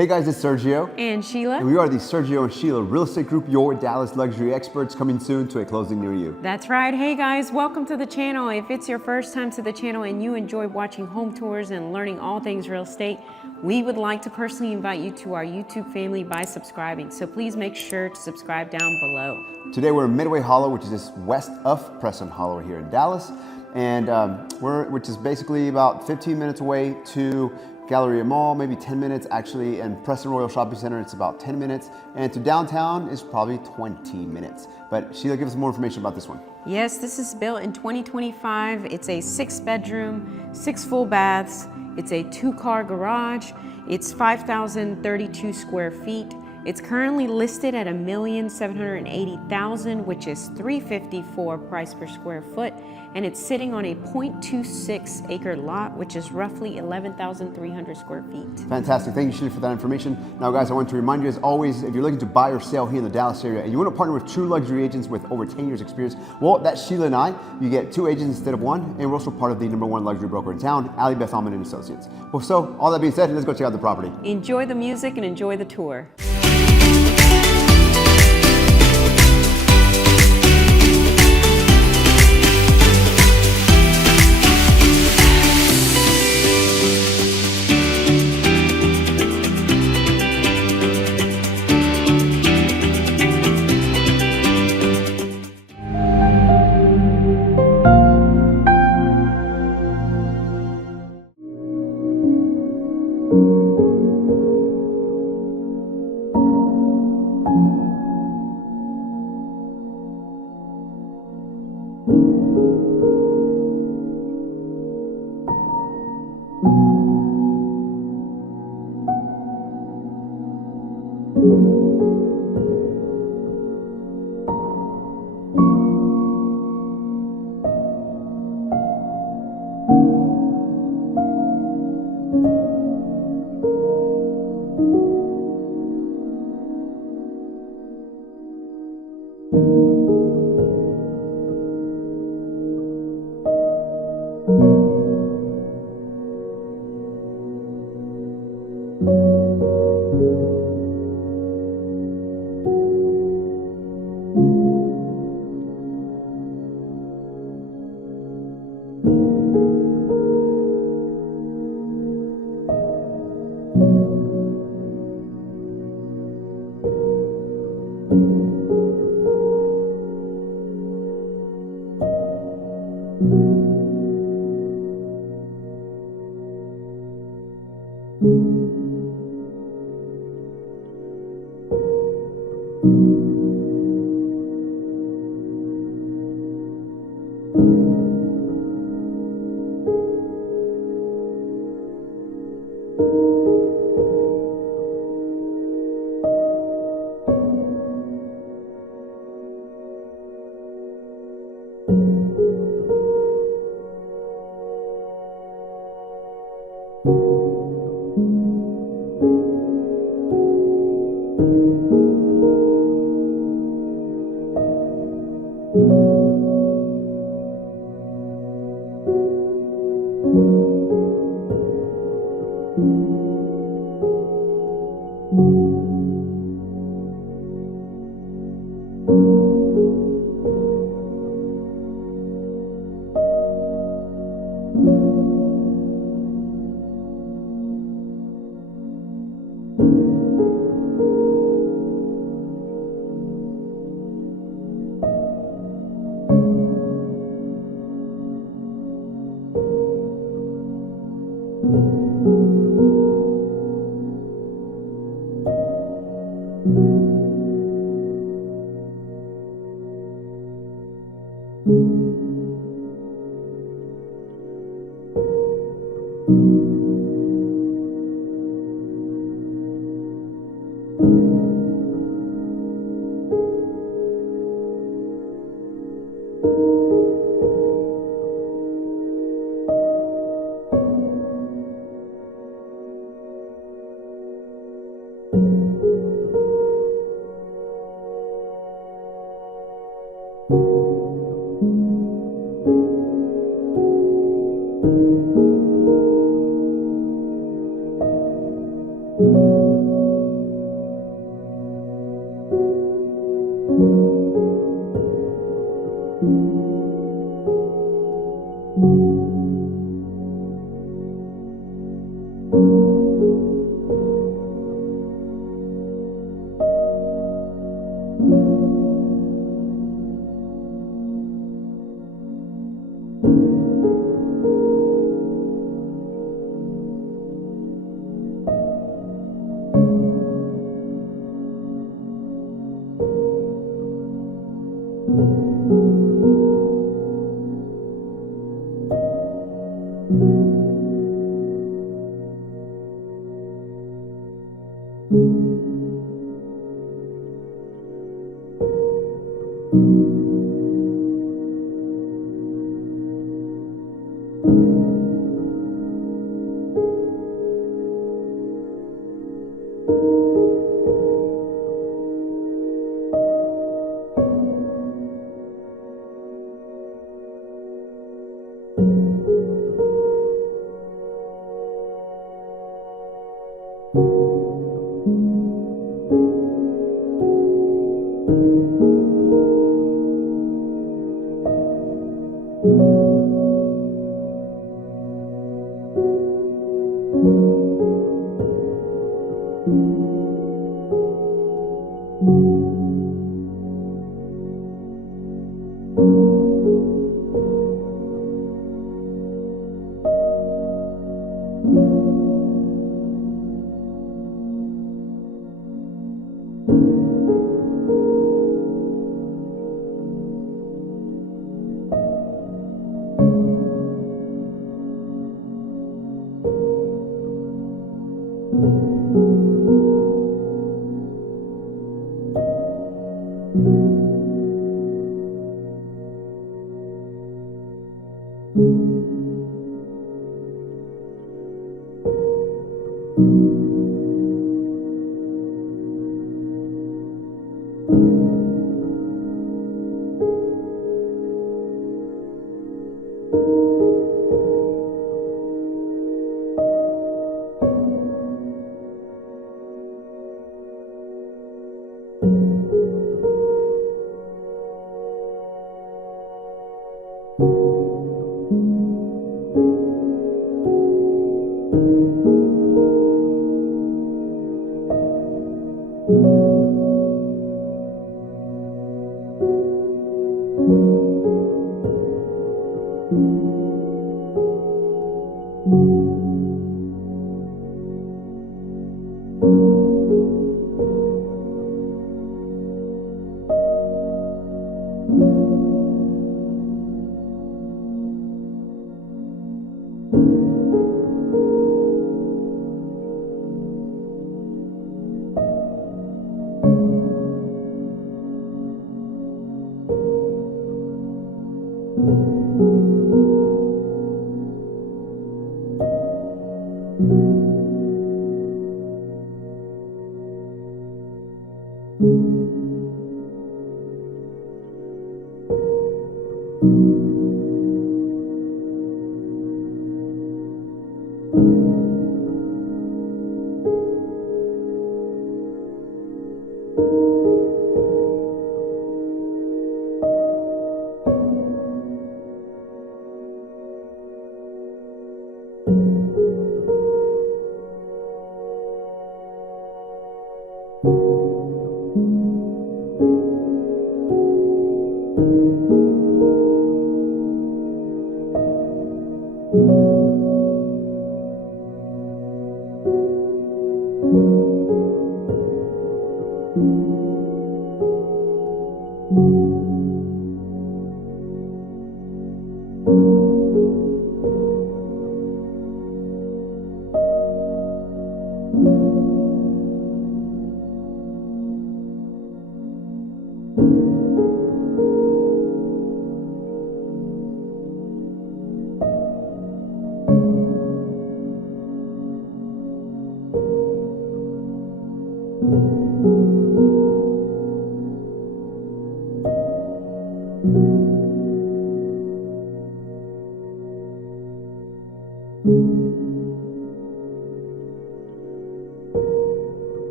Hey guys, it's Sergio. And Sheila. And we are the Sergio and Sheila Real Estate Group, your Dallas luxury experts, coming soon to a closing near you. That's right. Hey guys, welcome to the channel. If it's your first time to the channel and you enjoy watching home tours and learning all things real estate, we would like to personally invite you to our YouTube family by subscribing. So please make sure to subscribe down below. Today we're in Midway Hollow, which is just west of Preston Hollow here in Dallas. And which is basically about 15 minutes away to Galleria Mall, maybe 10 minutes actually, and Preston Royal Shopping Center, it's about 10 minutes, and to downtown is probably 20 minutes. But Sheila, give us more information about this one. Yes, this is built in 2025. It's a 6-bedroom, 6 full baths. It's a 2-car garage. It's 5,032 square feet. It's currently listed at $1,780,000, which is $354 price per square foot, and it's sitting on a 0.26 acre lot, which is roughly 11,300 square feet. Fantastic, thank you Sheila for that information. Now guys, I want to remind you as always, if you're looking to buy or sell here in the Dallas area and you want to partner with true luxury agents with over 10 years experience, well, that's Sheila and I. You get 2 agents instead of 1, and we're also part of the #1 luxury broker in town, Ali Beth Alman and Associates. Well, so all that being said, let's go check out the property. Enjoy the music and enjoy the tour.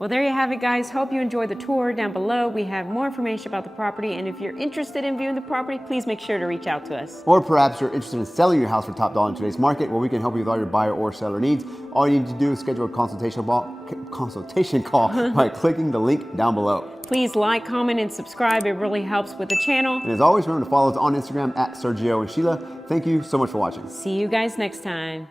Well, there you have it, guys. Hope you enjoyed the tour. Down below, we have more information about the property, and if you're interested in viewing the property, please make sure to reach out to us. Or perhaps you're interested in selling your house for top dollar in today's market, where we can help you with all your buyer or seller needs. All you need to do is schedule a consultation call by clicking the link down below. Please like, comment, and subscribe. It really helps with the channel. And as always, remember to follow us on Instagram at Sergio and Sheila. Thank you so much for watching. See you guys next time.